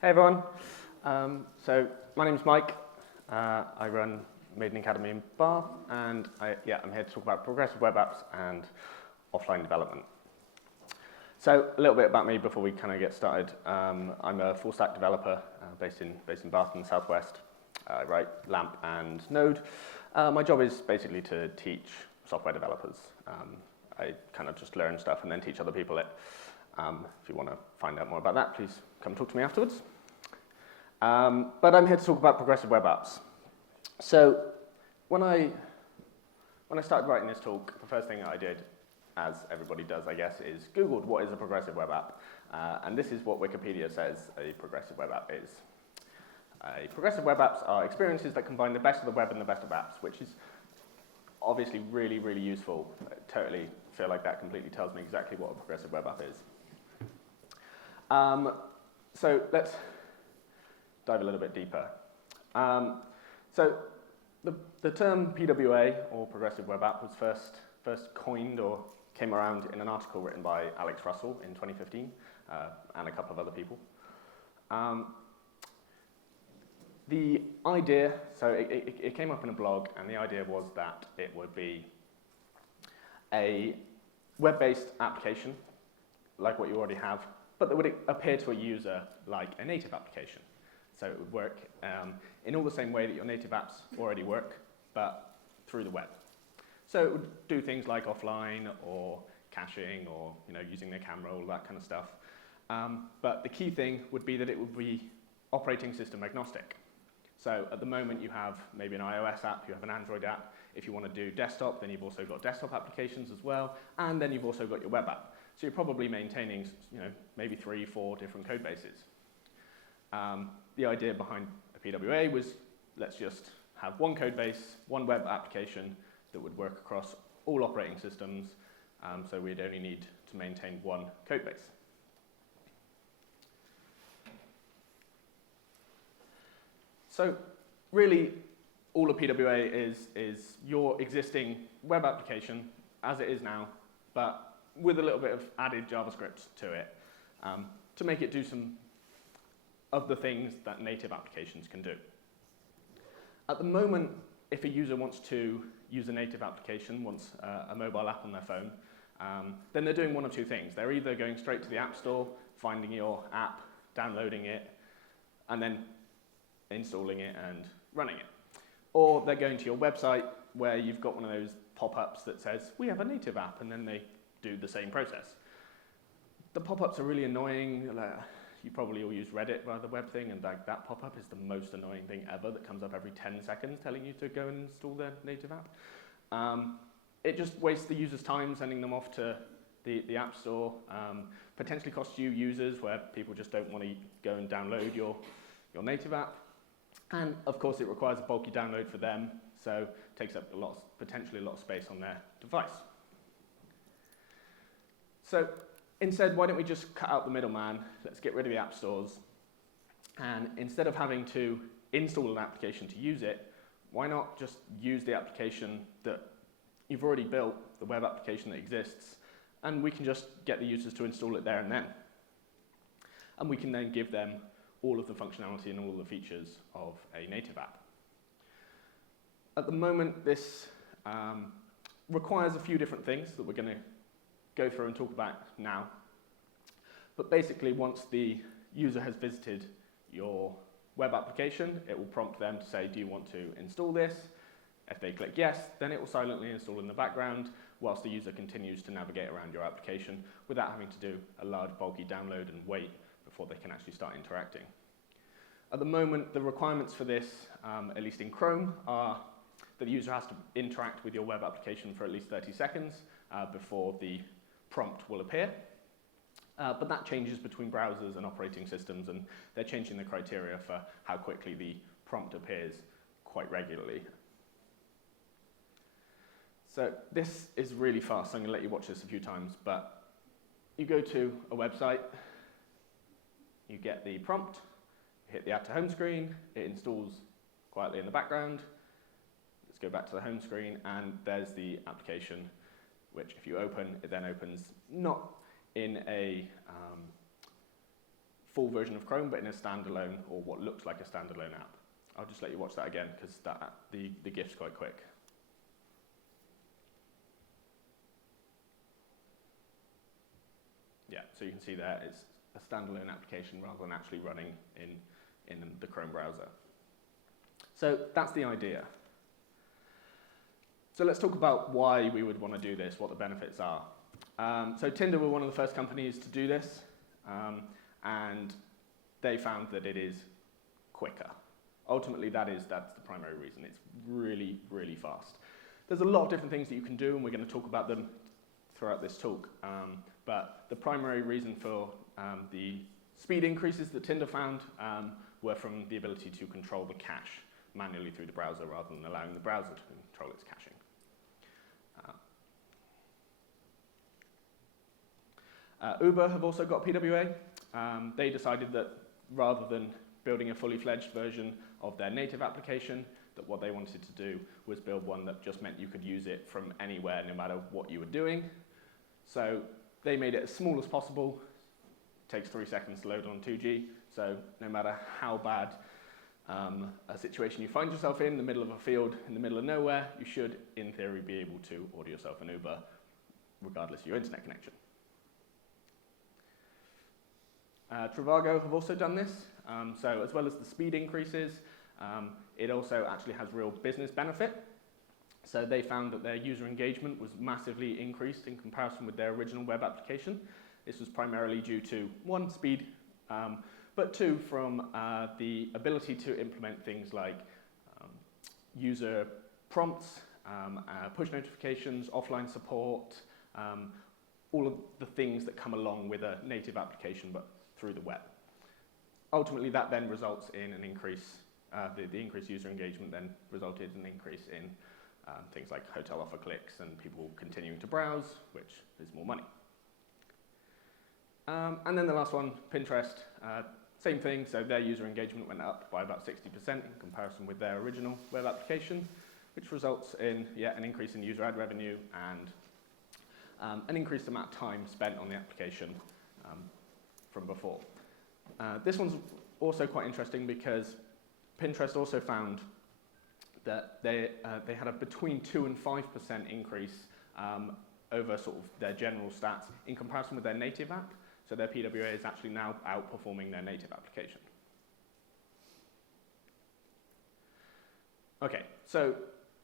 Hey everyone. So my name's Mike. I run Maiden Academy in Bath, and I'm here to talk about progressive web apps and offline development. So a little bit about me before we kind of get started. I'm a full stack developer based in Bath in the southwest. I write LAMP and Node. My job is basically to teach software developers. I kind of just learn stuff and then teach other people it. If you want to find out more about that, please come talk to me afterwards. But I'm here to talk about progressive web apps. So when I started writing this talk, the first thing I did, as everybody does, I guess, is Googled what is a progressive web app. And this is what Wikipedia says a progressive web app is. Progressive web apps are experiences that combine the best of the web and the best of apps, which is obviously really, really useful. I totally feel like that completely tells me exactly what a progressive web app is. So let's dive a little bit deeper. So the term PWA, or progressive web app, was first coined or came around in an article written by Alex Russell in 2015 and a couple of other people. The idea, so it came up in a blog, and the idea was that it would be a web-based application, like what you already have, but that would appear to a user like a native application. So it would work in all the same way that your native apps already work, but through the web. So it would do things like offline or caching or using the camera, all that kind of stuff. But the key thing would be that it would be operating system agnostic. So at the moment you have maybe an iOS app, you have an Android app. If you want to do desktop, then you've also got desktop applications as well, and then you've also got your web app. So you're probably maintaining, maybe 3, 4 different code bases. The idea behind a PWA was, let's just have one code base, one web application that would work across all operating systems, so we'd only need to maintain one code base. So really, all a PWA is your existing web application as it is now, but with a little bit of added JavaScript to it to make it do some of the things that native applications can do. At the moment, if a user wants to use a native application, wants a mobile app on their phone, then they're doing one of two things. They're either going straight to the App Store, finding your app, downloading it, and then installing it and running it. Or they're going to your website where you've got one of those pop-ups that says, we have a native app, and then they do the same process. The pop-ups are really annoying. You probably all use Reddit via the web thing, and that pop-up is the most annoying thing ever that comes up every 10 seconds telling you to go and install their native app. It just wastes the user's time sending them off to the App Store, potentially costs you users where people just don't want to go and download your native app. And of course it requires a bulky download for them, so it takes up potentially a lot of space on their device. So instead, why don't we just cut out the middleman? Let's get rid of the app stores. And instead of having to install an application to use it, why not just use the application that you've already built, the web application that exists, and we can just get the users to install it there and then. And we can then give them all of the functionality and all the features of a native app. At the moment, this requires a few different things that we're going to go through and talk about now. But basically, once the user has visited your web application, it will prompt them to say, do you want to install this? If they click yes, then it will silently install in the background whilst the user continues to navigate around your application without having to do a large bulky download and wait before they can actually start interacting. At the moment, the requirements for this, at least in Chrome, are that the user has to interact with your web application for at least 30 seconds before the prompt will appear. But that changes between browsers and operating systems, and they're changing the criteria for how quickly the prompt appears quite regularly. So this is really fast, so I'm going to let you watch this a few times, but you go to a website, you get the prompt, hit the Add to Home screen, it installs quietly in the background. Let's go back to the home screen, and there's the application, which if you open, it then opens not in a full version of Chrome, but in a standalone, or what looks like a standalone app. I'll just let you watch that again, because the GIF's quite quick. Yeah, so you can see there it's a standalone application rather than actually running in the Chrome browser. So that's the idea. So let's talk about why we would want to do this, what the benefits are. So Tinder were one of the first companies to do this, and they found that it is quicker. Ultimately, that's the primary reason. It's really, really fast. There's a lot of different things that you can do, and we're going to talk about them throughout this talk. But the primary reason for the speed increases that Tinder found were from the ability to control the cache manually through the browser rather than allowing the browser to control its caching. Uber have also got PWA. They decided that rather than building a fully fledged version of their native application, that what they wanted to do was build one that just meant you could use it from anywhere, no matter what you were doing. So they made it as small as possible. It takes 3 seconds to load on 2G, so no matter how bad a situation you find yourself in the middle of a field, in the middle of nowhere, you should, in theory, be able to order yourself an Uber, regardless of your internet connection. Trivago have also done this, so as well as the speed increases, it also actually has real business benefit. So they found that their user engagement was massively increased in comparison with their original web application. This was primarily due to, one, speed, but two, from the ability to implement things like user prompts, push notifications, offline support, all of the things that come along with a native application, but through the web. Ultimately, that then results in an increase, the increased user engagement then resulted in an increase in things like hotel offer clicks and people continuing to browse, which is more money. And then the last one, Pinterest, same thing, so their user engagement went up by about 60% in comparison with their original web application, which results in, an increase in user ad revenue and an increased amount of time spent on the application from before. This one's also quite interesting because Pinterest also found that they had a between 2 and 5% increase over sort of their general stats in comparison with their native app. So their PWA is actually now outperforming their native application. Okay, so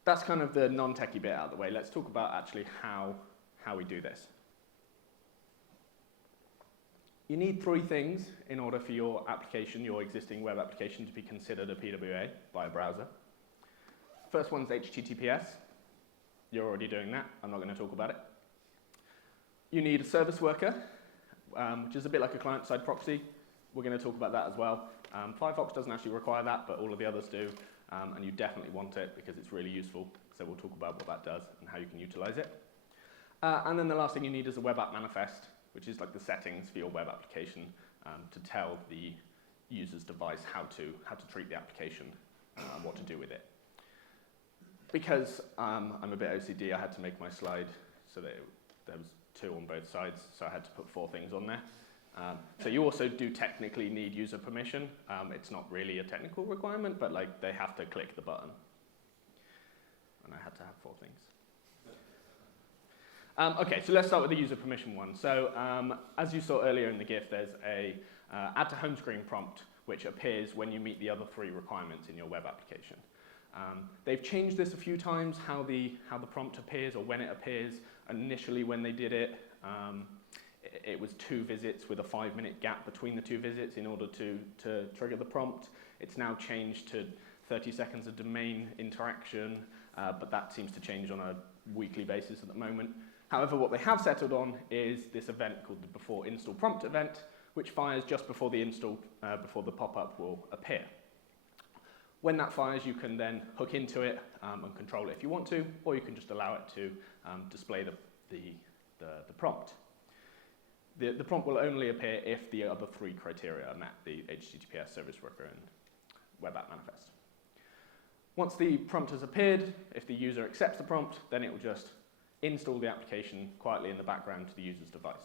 that's kind of the non-techie bit out of the way. Let's talk about actually how we do this. You need 3 things in order for your application, your existing web application, to be considered a PWA by a browser. First one's HTTPS. You're already doing that. I'm not going to talk about it. You need a service worker, which is a bit like a client-side proxy. We're going to talk about that as well. Firefox doesn't actually require that, but all of the others do, and you definitely want it because it's really useful. So we'll talk about what that does and how you can utilize it. And then the last thing you need is a web app manifest, which is like the settings for your web application to tell the user's device how to treat the application, what to do with it. Because I'm a bit OCD, I had to make my slide so that there was 2 on both sides, so I had to put 4 things on there. So you also do technically need user permission. It's not really a technical requirement, but like they have to click the button. And I had to have 4 things. Okay, so let's start with the user permission one. So as you saw earlier in the GIF, there's a add to home screen prompt, which appears when you meet the other 3 requirements in your web application. They've changed this a few times, how the prompt appears or when it appears. Initially, when they did it, it was 2 visits with a 5-minute gap between the 2 visits in order to trigger the prompt. It's now changed to 30 seconds of domain interaction, but that seems to change on a weekly basis at the moment. However, what they have settled on is this event called the before install prompt event, which fires just before the install, before the pop-up will appear. When that fires, you can then hook into it and control it if you want to, or you can just allow it to display the prompt. The prompt will only appear if the other 3 criteria are met, the HTTPS service worker and web app manifest. Once the prompt has appeared, if the user accepts the prompt, then it will just install the application quietly in the background to the user's device.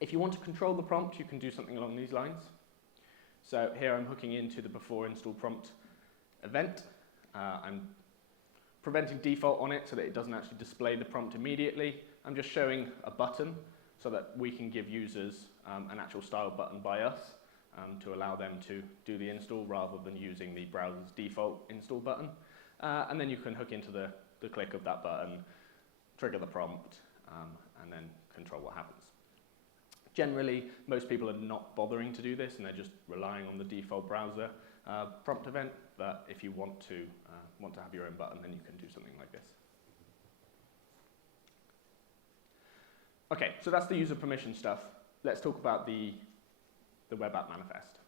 If you want to control the prompt, you can do something along these lines. So here I'm hooking into the before install prompt event. I'm preventing default on it so that it doesn't actually display the prompt immediately. I'm just showing a button so that we can give users an actual style button by us to allow them to do the install rather than using the browser's default install button. And then you can hook into the click of that button, trigger the prompt, and then control what happens. Generally, most people are not bothering to do this and they're just relying on the default browser prompt event, but if you want to have your own button, then you can do something like this. Okay, so that's the user permission stuff. Let's talk about the web app manifest.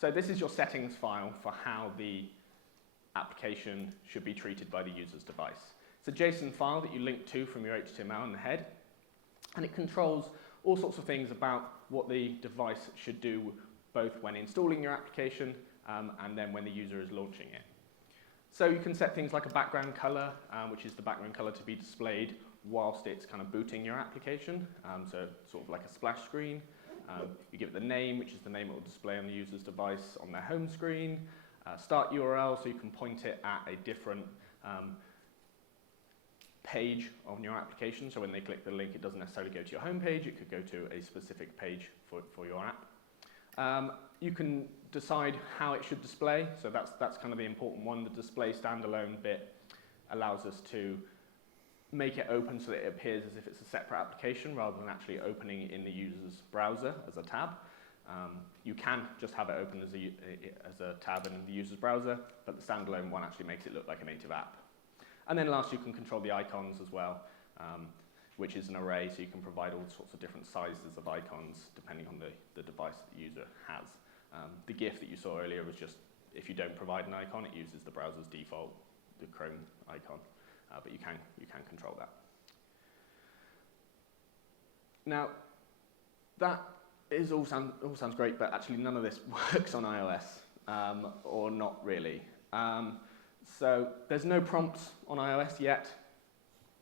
So this is your settings file for how the application should be treated by the user's device. It's a JSON file that you link to from your HTML in the head, and it controls all sorts of things about what the device should do both when installing your application and then when the user is launching it. So you can set things like a background color, which is the background color to be displayed whilst it's kind of booting your application, so sort of like a splash screen. You give it the name, which is the name it will display on the user's device on their home screen. Start URL, so you can point it at a different page on your application. So when they click the link, it doesn't necessarily go to your home page. It could go to a specific page for your app. You can decide how it should display. So that's kind of the important one. The display standalone bit allows us to make it open so that it appears as if it's a separate application rather than actually opening in the user's browser as a tab. You can just have it open as a tab in the user's browser, but the standalone one actually makes it look like a native app. And then last, you can control the icons as well, which is an array, so you can provide all sorts of different sizes of icons depending on the device that the user has. The GIF that you saw earlier was just, if you don't provide an icon, it uses the browser's default, the Chrome icon, but you can control that. Now, that all sounds great, but actually none of this works on iOS, or not really. So there's no prompts on iOS yet.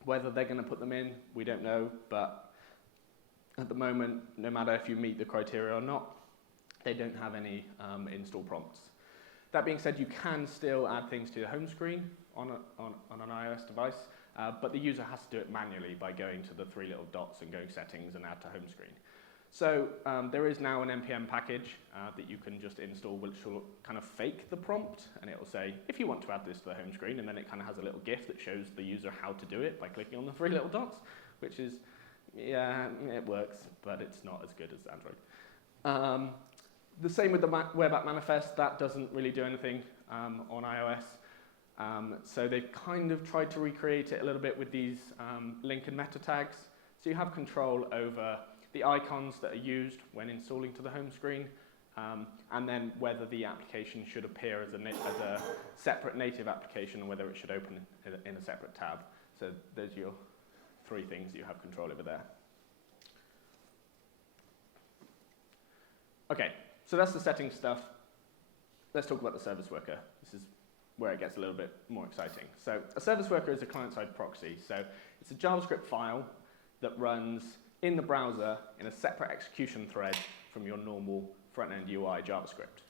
Whether they're going to put them in, we don't know, but at the moment, no matter if you meet the criteria or not, they don't have any install prompts. That being said, you can still add things to the home screen on an iOS device, but the user has to do it manually by going to the three little dots and going settings and add to home screen. So there is now an NPM package that you can just install, which will kind of fake the prompt, and it will say, if you want to add this to the home screen, and then it kind of has a little GIF that shows the user how to do it by clicking on the three little dots, which is, yeah, it works, but it's not as good as Android. The same with the web app manifest. That doesn't really do anything on iOS. So they've kind of tried to recreate it a little bit with these link and meta tags. So you have control over the icons that are used when installing to the home screen, and then whether the application should appear as a separate native application or whether it should open in a separate tab. So there's your three things that you have control over there. Okay, so that's the settings stuff. Let's talk about the service worker. This is where it gets a little bit more exciting. So a service worker is a client-side proxy. So it's a JavaScript file that runs in the browser in a separate execution thread from your normal front-end UI JavaScript.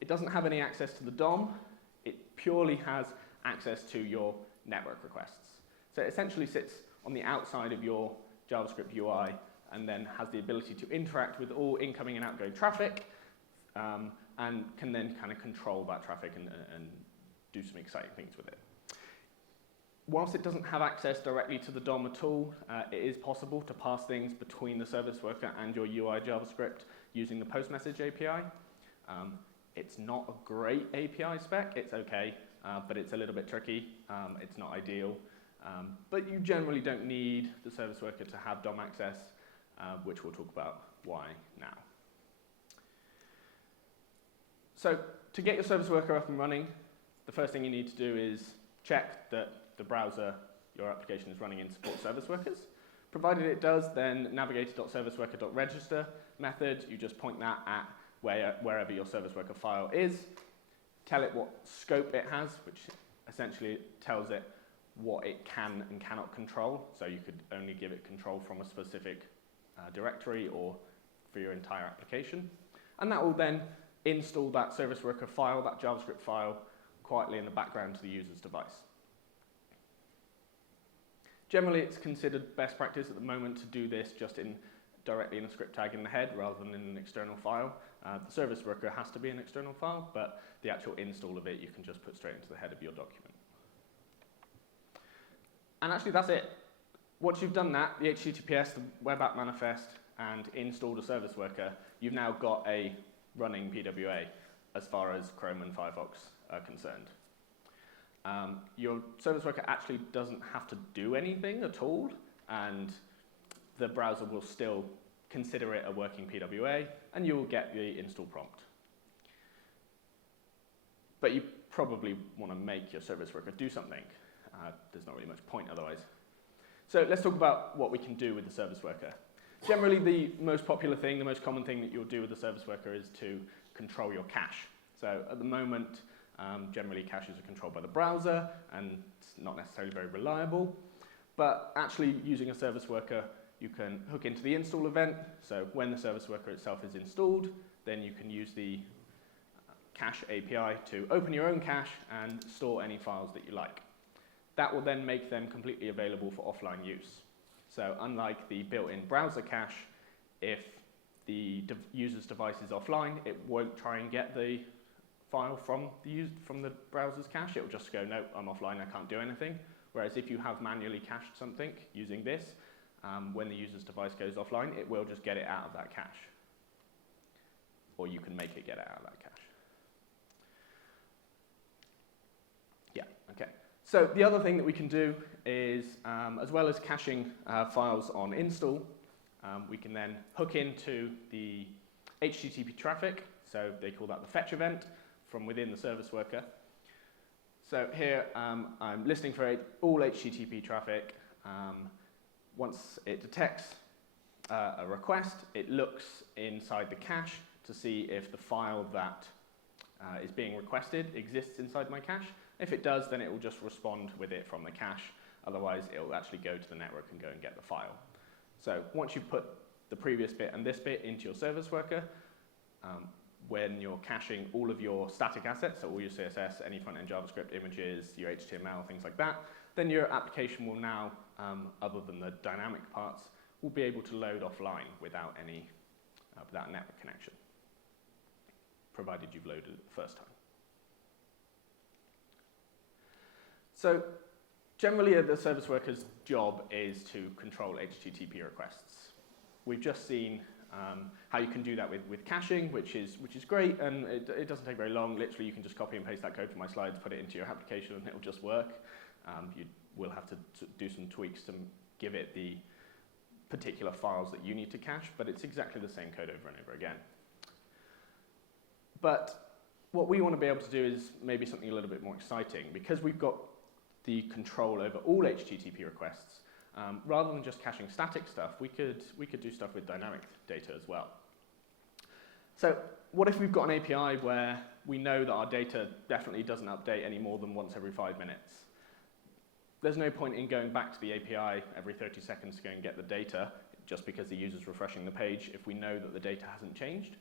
It doesn't have any access to the DOM. It purely has access to your network requests. So it essentially sits on the outside of your JavaScript UI and then has the ability to interact with all incoming and outgoing traffic, and can then kind of control that traffic and do some exciting things with it. Whilst it doesn't have access directly to the DOM at all, it is possible to pass things between the service worker and your UI JavaScript using the post message API. It's not a great API spec. It's okay, but it's a little bit tricky. It's not ideal. But you generally don't need the service worker to have DOM access, which we'll talk about why now. So to get your service worker up and running, the first thing you need to do is check that the browser your application is running in support service workers. Provided it does, then navigator.serviceworker.register method, you just point that at wherever your service worker file is, tell it what scope it has, which essentially tells it what it can and cannot control. So you could only give it control from a specific directory or for your entire application. And that will then install that service worker file, that JavaScript file, quietly in the background to the user's device. Generally, it's considered best practice at the moment to do this just directly in a script tag in the head rather than in an external file. The service worker has to be an external file, but the actual install of it you can just put straight into the head of your document. And actually that's it. Once you've done that, the HTTPS, the web app manifest, and installed a service worker, you've now got a running PWA as far as Chrome and Firefox are concerned. Your service worker actually doesn't have to do anything at all, and the browser will still consider it a working PWA, and you will get the install prompt. But you probably want to make your service worker do something. There's not really much point otherwise. So let's talk about what we can do with the service worker. Generally, the most popular thing, the most common thing that you'll do with the service worker is to control your cache. So at the moment, generally caches are controlled by the browser, and it's not necessarily very reliable. But actually, using a service worker, you can hook into the install event. So when the service worker itself is installed, then you can use the cache API to open your own cache and store any files that you like. That will then make them completely available for offline use. So unlike the built-in browser cache, if the user's device is offline, it won't try and get the file from the browser's cache. It will just go, no, I'm offline, I can't do anything. Whereas if you have manually cached something using this, when the user's device goes offline, it will just get it out of that cache. Or you can make it get it out of that cache. Yeah, okay. So the other thing that we can do is, as well as caching files on install, we can then hook into the HTTP traffic. So they call that the fetch event from within the service worker. So here I'm listening for all HTTP traffic. Once it detects a request, it looks inside the cache to see if the file that is being requested exists inside my cache. If it does, then it will just respond with it from the cache. Otherwise, it will actually go to the network and go and get the file. So once you've put the previous bit and this bit into your service worker, when you're caching all of your static assets, so all your CSS, any front-end JavaScript images, your HTML, things like that, then your application will now, other than the dynamic parts, will be able to load offline without any without network connection, provided you've loaded it the first time. So generally, the service worker's job is to control HTTP requests. We've just seen how you can do that with caching, which is great, and it doesn't take very long. Literally, you can just copy and paste that code from my slides, put it into your application, and it will just work. You will have to do some tweaks to give it the particular files that you need to cache, but it's exactly the same code over and over again. But what we want to be able to do is maybe something a little bit more exciting, because we've got the control over all HTTP requests. Rather than just caching static stuff, we could do stuff with dynamic data as well. So what if we've got an API where we know that our data definitely doesn't update any more than once every 5 minutes? There's no point in going back to the API every 30 seconds to go and get the data just because the user's refreshing the page if we know that the data hasn't changed.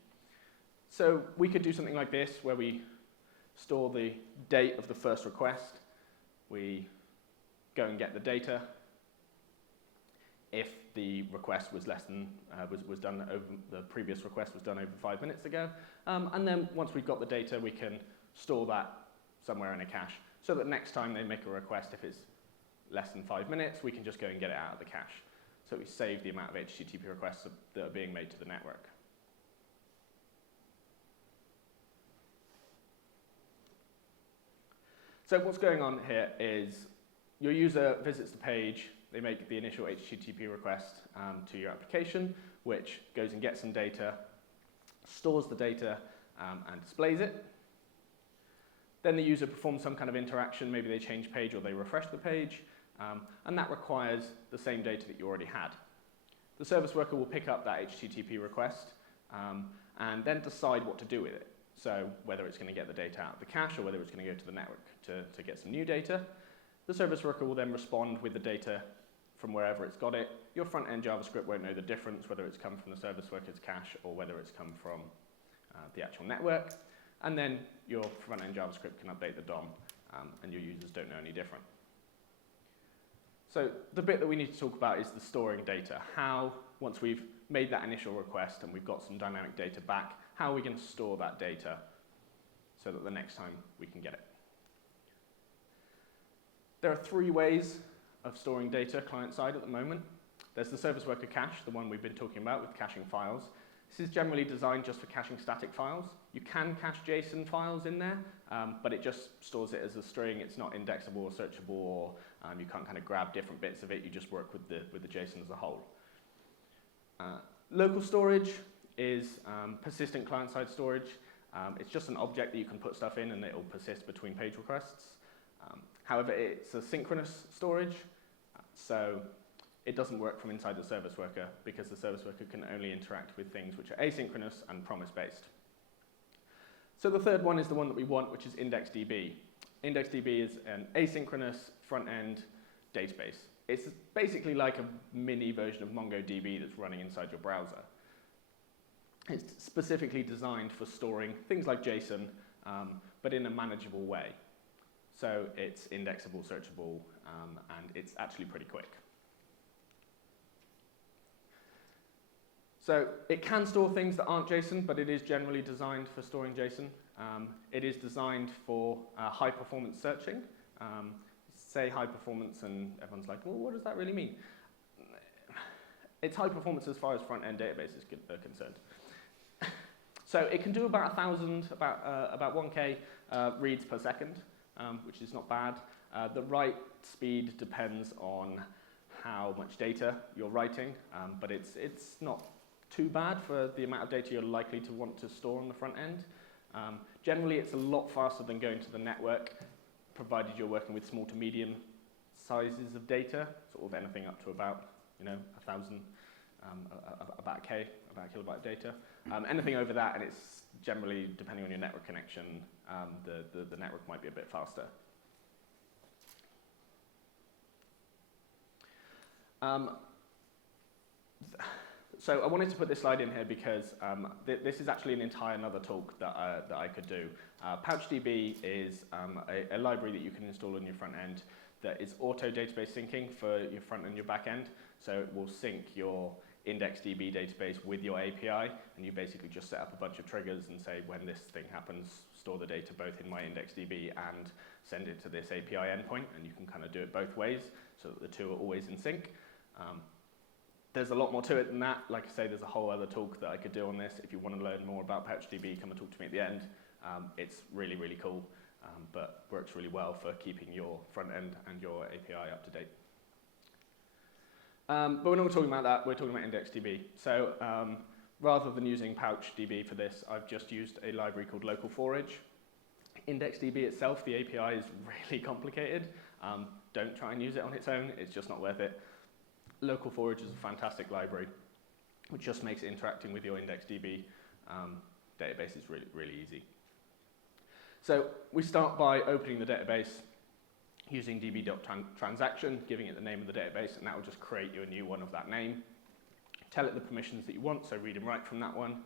So we could do something like this where we store the date of the first request. We go and get the data. If the request was less than was done over the previous request was done over 5 minutes ago, and then once we've got the data, we can store that somewhere in a cache, so that next time they make a request, if it's less than 5 minutes, we can just go and get it out of the cache. So we save the amount of HTTP requests that are being made to the network. So what's going on here is your user visits the page. They make the initial HTTP request to your application, which goes and gets some data, stores the data, and displays it. Then the user performs some kind of interaction. Maybe they change page or they refresh the page, and that requires the same data that you already had. The service worker will pick up that HTTP request and then decide what to do with it. So whether it's going to get the data out of the cache or whether it's going to go to the network to get some new data. The service worker will then respond with the data from wherever it's got it. Your front-end JavaScript won't know the difference, whether it's come from the service worker's cache or whether it's come from the actual network. And then your front-end JavaScript can update the DOM, and your users don't know any different. So the bit that we need to talk about is the storing data. How, once we've made that initial request and we've got some dynamic data back, how are we going to store that data so that the next time we can get it? There are 3 ways of storing data client-side at the moment. There's the service worker cache, the one we've been talking about with caching files. This is generally designed just for caching static files. You can cache JSON files in there, but it just stores it as a string. It's not indexable or searchable, or you can't kind of grab different bits of it. You just work with the JSON as a whole. Local storage is persistent client-side storage. It's just an object that you can put stuff in and it will persist between page requests. However, it's a synchronous storage, so it doesn't work from inside the service worker because the service worker can only interact with things which are asynchronous and promise-based. So the third one is the one that we want, which is IndexDB. IndexDB is an asynchronous front-end database. It's basically like a mini version of MongoDB that's running inside your browser. It's specifically designed for storing things like JSON, but in a manageable way. So it's indexable, searchable, and it's actually pretty quick. So it can store things that aren't JSON, but it is generally designed for storing JSON. It is designed for high-performance searching. Say high performance, and everyone's like, well, what does that really mean? It's high performance as far as front-end databases are concerned. So it can do about 1,000, about 1K reads per second, which is not bad. The write speed depends on how much data you're writing, but it's not too bad for the amount of data you're likely to want to store on the front end. Generally, it's a lot faster than going to the network, provided you're working with small to medium sizes of data, sort of anything up to about 1,000, about a kilobyte of data. Anything over that, and it's generally, depending on your network connection, the network might be a bit faster. So I wanted to put this slide in here because this is actually an entire another talk that I could do. PouchDB is a library that you can install on your front end that is auto database syncing for your front and your back end. So it will sync your IndexDB database with your API, and you basically just set up a bunch of triggers and say, when this thing happens, store the data both in my IndexDB and send it to this API endpoint, and you can kind of do it both ways so that the two are always in sync. There's a lot more to it than that. Like I say, there's a whole other talk that I could do on this. If you want to learn more about PouchDB, come and talk to me at the end. It's really, really cool, but works really well for keeping your front end and your API up to date. But we're not talking about that, we're talking about IndexDB. So rather than using PouchDB for this, I've just used a library called Local Forage. IndexDB itself, the API is really complicated. Don't try and use it on its own, it's just not worth it. Local Forage is a fantastic library, which just makes interacting with your IndexDB database is really, really easy. So we start by opening the database using db.transaction, giving it the name of the database, and that will just create you a new one of that name. Tell it the permissions that you want, so read and write from that one.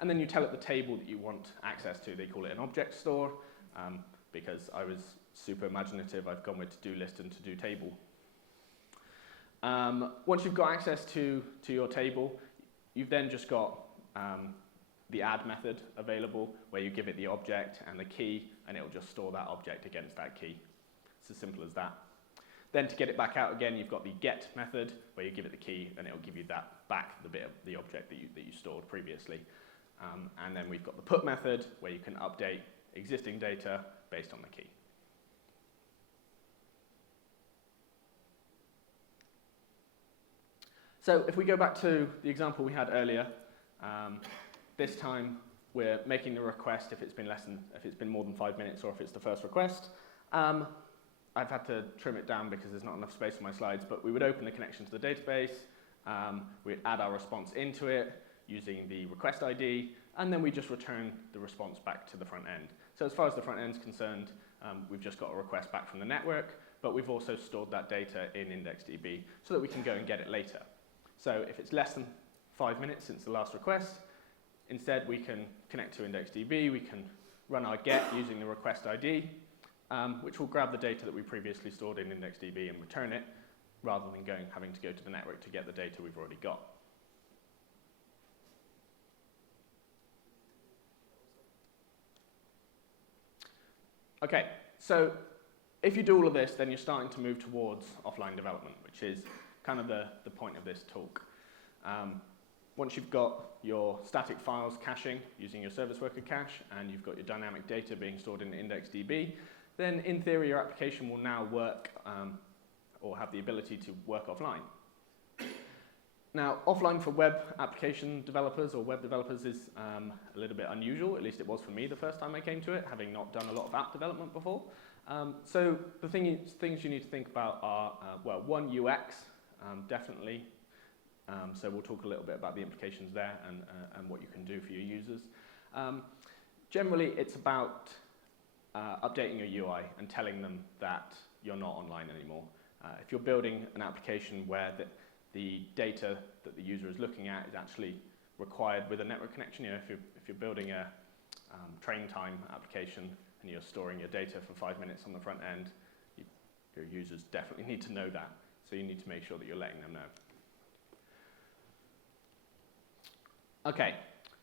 And then you tell it the table that you want access to. They call it an object store, because I was super imaginative, I've gone with to-do list and to-do table. Once you've got access to your table, you've then just got the add method available, where you give it the object and the key, and it'll just store that object against that key. It's as simple as that. Then to get it back out again, you've got the get method, where you give it the key, and it'll give you that back, the bit of the object that you stored previously. And then we've got the put method, where you can update existing data based on the key. So if we go back to the example we had earlier, this time we're making the request if it's been more than 5 minutes, or if it's the first request. I've had to trim it down because there's not enough space on my slides, but we would open the connection to the database, we'd add our response into it using the request ID, and then we just return the response back to the front end. So as far as the front end is concerned, we've just got a request back from the network, but we've also stored that data in IndexDB so that we can go and get it later. So if it's less than 5 minutes since the last request, instead we can connect to IndexDB, we can run our get using the request ID, which will grab the data that we previously stored in IndexDB and return it, rather than having to go to the network to get the data we've already got. Okay, so if you do all of this, then you're starting to move towards offline development, which is kind of the point of this talk. Once you've got your static files caching using your service worker cache, and you've got your dynamic data being stored in IndexDB, then in theory your application will now work or have the ability to work offline. Now, offline for web application developers or web developers is a little bit unusual, at least it was for me the first time I came to it, having not done a lot of app development before. So the things you need to think about are, well, one, UX, definitely. So we'll talk a little bit about the implications there and what you can do for your users. Generally, it's about updating your UI and telling them that you're not online anymore. If you're building an application where the data that the user is looking at is actually required with a network connection, if you're building a train time application and you're storing your data for 5 minutes on the front end, your users definitely need to know that. So you need to make sure that you're letting them know. Okay,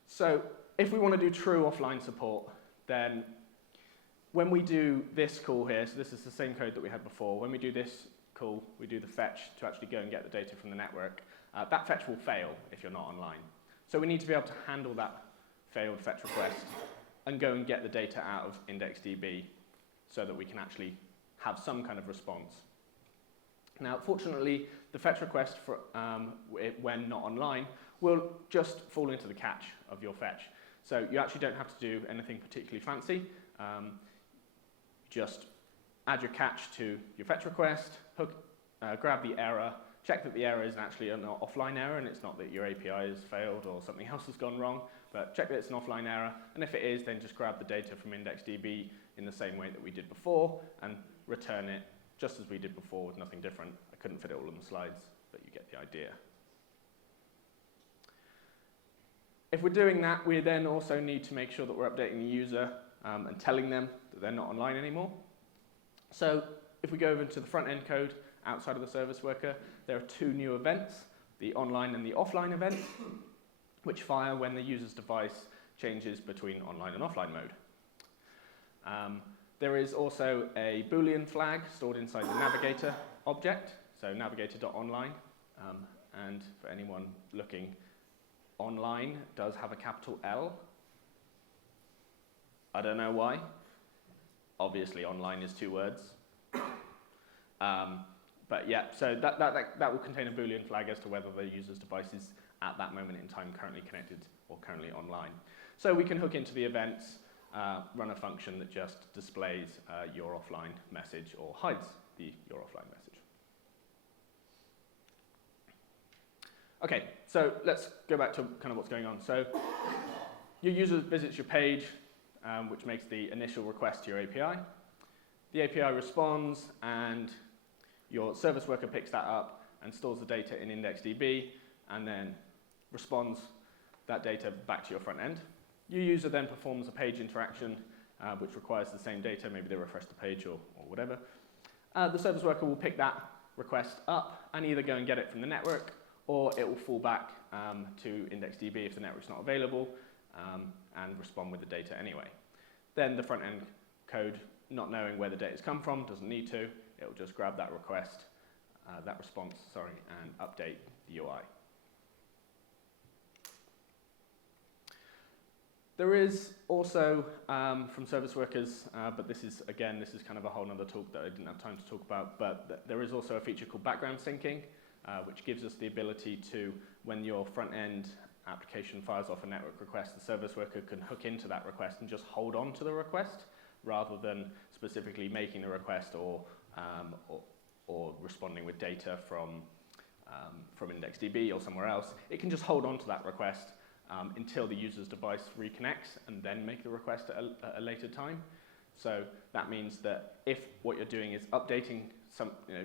so if we want to do true offline support, then when we do this call here, so this is the same code that we had before, when we do this call, we do the fetch to actually go and get the data from the network. That fetch will fail if you're not online. So we need to be able to handle that failed fetch request and go and get the data out of IndexDB so that we can actually have some kind of response. Now, fortunately, the fetch request for, when not online will just fall into the catch of your fetch. So you actually don't have to do anything particularly fancy. Just add your catch to your fetch request, grab the error, check that the error is actually an offline error and it's not that your API has failed or something else has gone wrong, but check that it's an offline error, and if it is, then just grab the data from IndexDB in the same way that we did before and return it just as we did before with nothing different. I couldn't fit it all on the slides, but you get the idea. If we're doing that, we then also need to make sure that we're updating the user and telling them that they're not online anymore. So if we go over to the front-end code outside of the service worker, there are two new events, the online and the offline event, which fire when the user's device changes between online and offline mode. There is also a Boolean flag stored inside the navigator object, so navigator.online, and for anyone looking, online does have a capital L. I don't know why. Obviously, online is 2 words. But yeah, so that will contain a Boolean flag as to whether the user's device is at that moment in time currently connected or currently online. So we can hook into the events, run a function that just displays your offline message or hides your offline message. Okay, so let's go back to kind of what's going on. So your user visits your page, which makes the initial request to your API. The API responds, and your service worker picks that up and stores the data in IndexDB, and then responds that data back to your front end. Your user then performs a page interaction, which requires the same data. Maybe they refresh the page or whatever. The service worker will pick that request up and either go and get it from the network, or it will fall back to IndexDB if the network's not available, and respond with the data anyway. Then the front end code, not knowing where the data's come from, doesn't need to. It will just grab that request, that response, sorry, and update the UI. There is also, from service workers, but this is kind of a whole other talk that I didn't have time to talk about, but there is also a feature called background syncing, which gives us the ability to, when your front-end application fires off a network request, the service worker can hook into that request and just hold on to the request, rather than specifically making the request or responding with data from IndexDB or somewhere else. It can just hold on to that request until the user's device reconnects and then make the request at a later time. So that means that if what you're doing is updating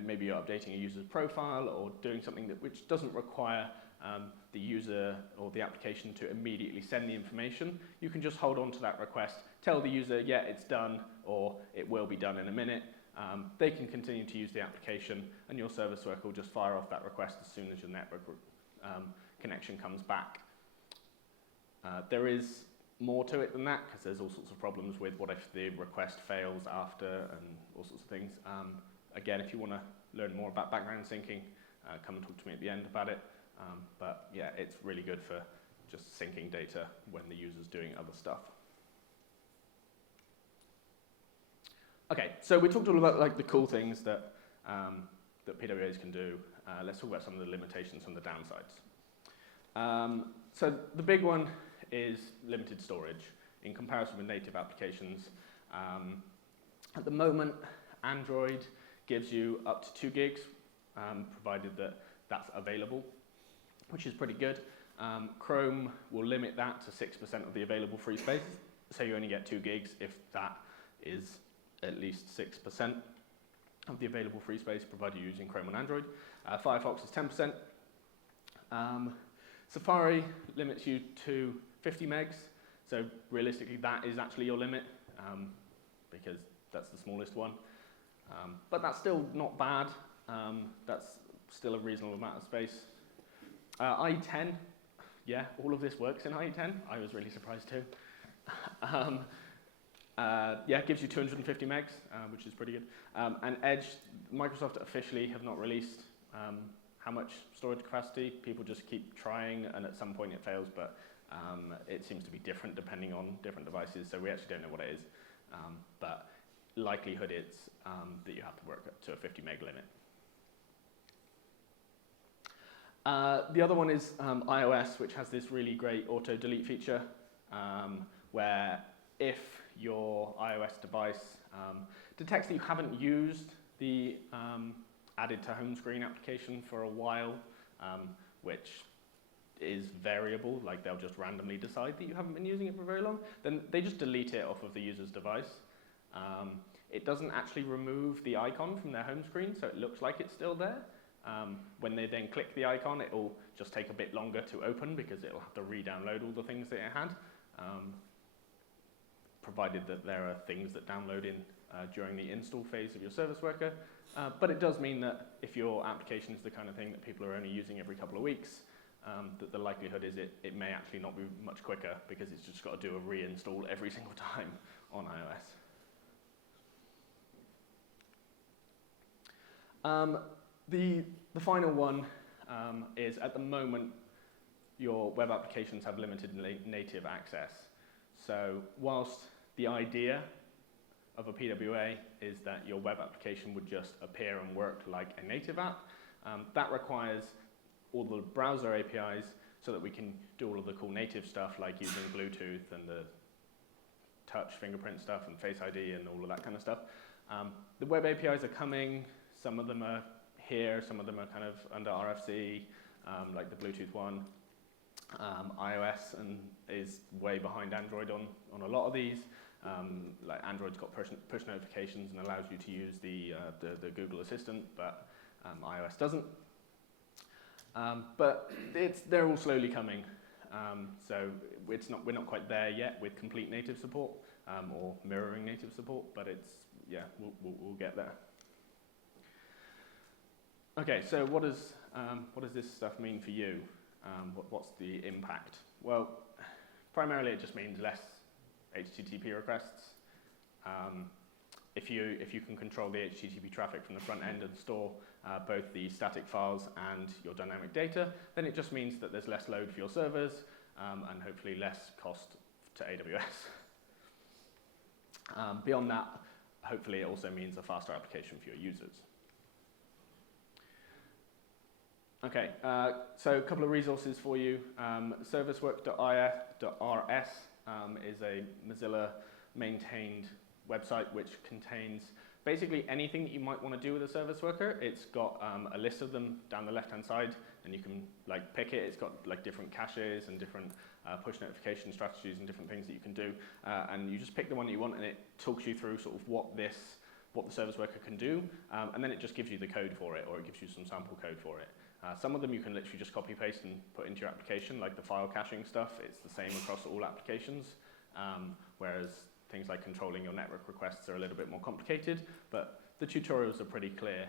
maybe you're updating a user's profile or doing something which doesn't require the user or the application to immediately send the information, you can just hold on to that request, tell the user, yeah, it's done, or it will be done in a minute. They can continue to use the application, and your service worker will just fire off that request as soon as your network connection comes back. There is more to it than that, because there's all sorts of problems with what if the request fails after and all sorts of things. Again, if you want to learn more about background syncing, come and talk to me at the end about it. But yeah, it's really good for just syncing data when the user's doing other stuff. Okay, so we talked all about like the cool things that that PWAs can do. Let's talk about some of the limitations and the downsides. So the big one is limited storage in comparison with native applications. At the moment, Android gives you up to 2 gigs, provided that that's available, which is pretty good. Chrome will limit that to 6% of the available free space, so you only get 2 gigs if that is at least 6% of the available free space, provided you're using Chrome on Android. Firefox is 10%. Safari limits you to 50 megs, so realistically that is actually your limit, because that's the smallest one. But that's still not bad. That's still a reasonable amount of space. IE10, yeah, all of this works in IE10. I was really surprised too. Yeah, it gives you 250 megs, which is pretty good. And Edge, Microsoft officially have not released how much storage capacity. People just keep trying, and at some point it fails, but it seems to be different depending on different devices, so we actually don't know what it is. But likelihood it's that you have to work up to a 50 meg limit. The other one is iOS, which has this really great AutoDelete feature, where if your iOS device detects that you haven't used the added to home screen application for a while, which is variable, like they'll just randomly decide that you haven't been using it for very long, then they just delete it off of the user's device. It doesn't actually remove the icon from their home screen, so it looks like it's still there. When they then click the icon, it will just take a bit longer to open because it'll have to re-download all the things that it had, provided that there are things that download in during the install phase of your service worker. But it does mean that if your application is the kind of thing that people are only using every couple of weeks, that the likelihood is it may actually not be much quicker because it's just got to do a reinstall every single time on iOS. The final one is, at the moment, your web applications have limited native access. So whilst the idea of a PWA is that your web application would just appear and work like a native app, that requires all the browser APIs so that we can do all of the cool native stuff like using Bluetooth and the touch fingerprint stuff and Face ID and all of that kind of stuff. The web APIs are coming. Some of them are here, some of them are kind of under RFC, like the Bluetooth one. iOS is way behind Android on a lot of these. Like Android's got push notifications and allows you to use the Google Assistant, but iOS doesn't. But they're all slowly coming. So we're not quite there yet with complete native support or mirroring native support, but we'll get there. Okay, so what does this stuff mean for you? What's the impact? Well, primarily it just means less HTTP requests. If you can control the HTTP traffic from the front end and store both the static files and your dynamic data, then it just means that there's less load for your servers and hopefully less cost to AWS. Beyond that, hopefully it also means a faster application for your users. Okay, so a couple of resources for you. Servicework.rs is a Mozilla maintained website which contains basically anything that you might want to do with a service worker. It's got a list of them down the left-hand side, and you can like pick it. It's got like different caches and different push notification strategies and different things that you can do. And you just pick the one that you want, and it talks you through sort of what this what the service worker can do, and then it just gives you the code for it, or it gives you some sample code for it. Some of them you can literally just copy paste and put into your application, like the file caching stuff. It's the same across all applications, whereas things like controlling your network requests are a little bit more complicated, but the tutorials are pretty clear,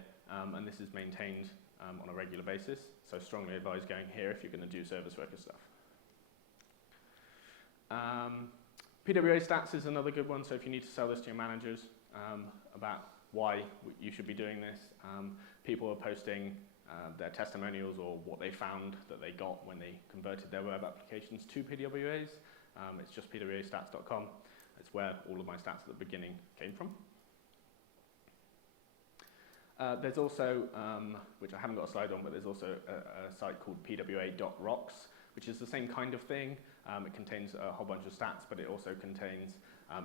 and this is maintained on a regular basis, so strongly advise going here if you're going to do service worker stuff. PWA stats is another good one, so if you need to sell this to your managers about why you should be doing this, people are posting their testimonials or what they found that they got when they converted their web applications to PWAs. It's just pwastats.com. It's where all of my stats at the beginning came from. There's also, which I haven't got a slide on, but there's also a site called pwa.rocks, which is the same kind of thing. It contains a whole bunch of stats, but it also contains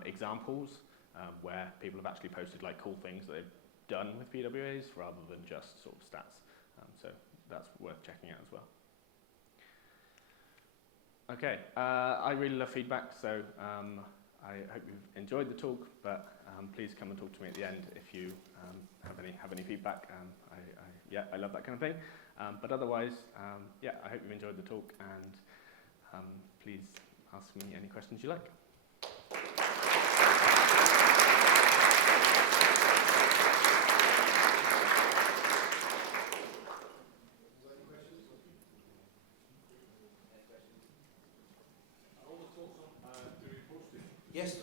examples where people have actually posted like cool things that they've done with PWAs rather than just sort of stats. So that's worth checking out as well. Okay, I really love feedback, so I hope you've enjoyed the talk, but please come and talk to me at the end if you have any feedback. Yeah, I love that kind of thing. But otherwise, yeah, I hope you've enjoyed the talk, and please ask me any questions you like. Yes.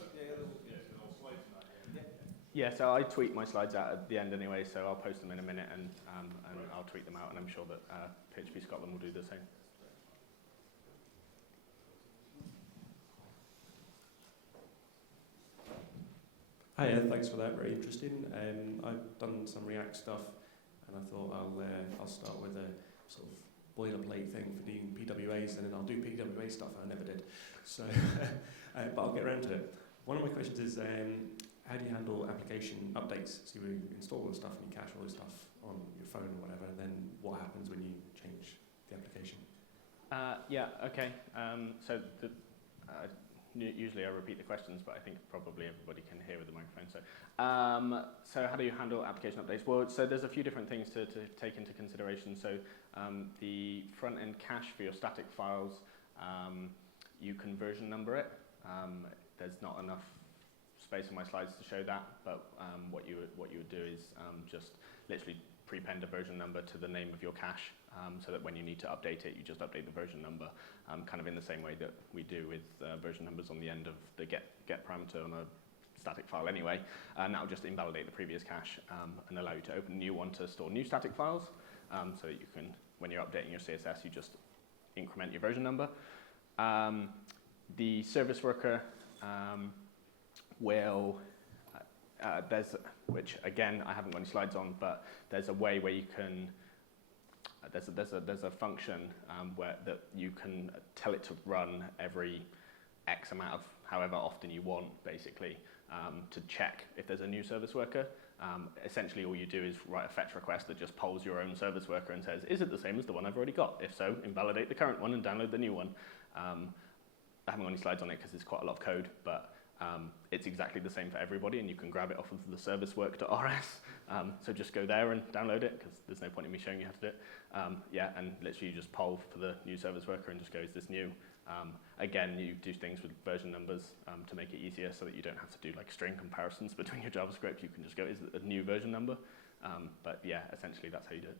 Yeah, so I tweet my slides out at the end anyway, so I'll post them in a minute and I'll tweet them out, and I'm sure that PHP Scotland will do the same. Hiya, thanks for that, very interesting. I've done some React stuff, and I thought I'll start with a sort of boilerplate thing for doing PWAs, and then I'll do PWA stuff I never did. So, but I'll get around to it. One of my questions is, how do you handle application updates? So you install all the stuff and you cache all the stuff on your phone or whatever, and then what happens when you change the application? Yeah, okay. So usually I repeat the questions, but I think probably everybody can hear with the microphone. So how do you handle application updates? Well, so there's a few different things to take into consideration. So the front-end cache for your static files, you can version number it. There's not enough space on my slides to show that, but what you would do is just literally prepend a version number to the name of your cache, so that when you need to update it, you just update the version number, kind of in the same way that we do with version numbers on the end of the get parameter on a static file anyway, and that will just invalidate the previous cache and allow you to open a new one to store new static files, so that you can, when you're updating your CSS, you just increment your version number. The service worker will, which again I haven't got any slides on, but there's a way where you can, there's a function that you can tell it to run every X amount of however often you want, basically, to check if there's a new service worker. Essentially all you do is write a fetch request that just polls your own service worker and says, is it the same as the one I've already got? If so, invalidate the current one and download the new one. I haven't got any slides on it because it's quite a lot of code, but it's exactly the same for everybody, and you can grab it off of the servicework.rs. So just go there and download it, because there's no point in me showing you how to do it. Yeah, and literally you just poll for the new service worker and just go, is this new? Again, you do things with version numbers to make it easier so that you don't have to do like string comparisons between your JavaScript. You can just go, is it a new version number? But yeah, essentially that's how you do it.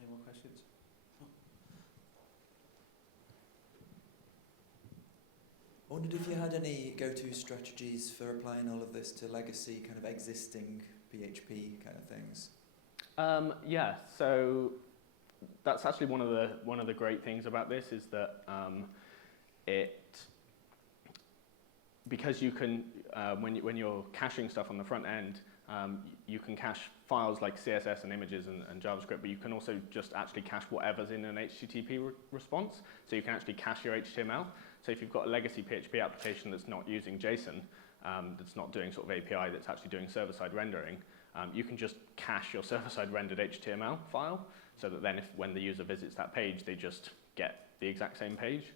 Any more questions? I wondered if you had any go-to strategies for applying all of this to legacy, kind of existing PHP kind of things. Yeah, so that's actually one of the great things about this is that because you can when you're caching stuff on the front end, you can cache files like CSS and images and JavaScript, but you can also just actually cache whatever's in an HTTP response. So you can actually cache your HTML. So if you've got a legacy PHP application that's not using JSON, that's not doing sort of API, that's actually doing server-side rendering, you can just cache your server-side rendered HTML file, so that then when the user visits that page, they just get the exact same page.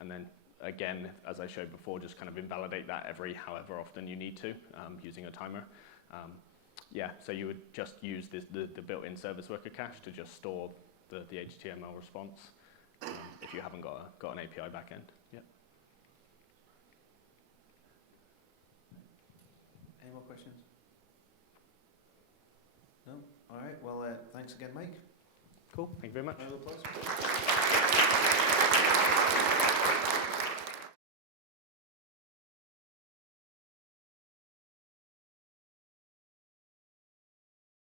And then again, as I showed before, just kind of invalidate that every however often you need to using a timer. Yeah, so you would just use the built-in service worker cache to just store the HTML response if you haven't got an API backend. Yeah. Any more questions? No? All right. Well, thanks again, Mike. Cool. Thank you very much. Round of applause.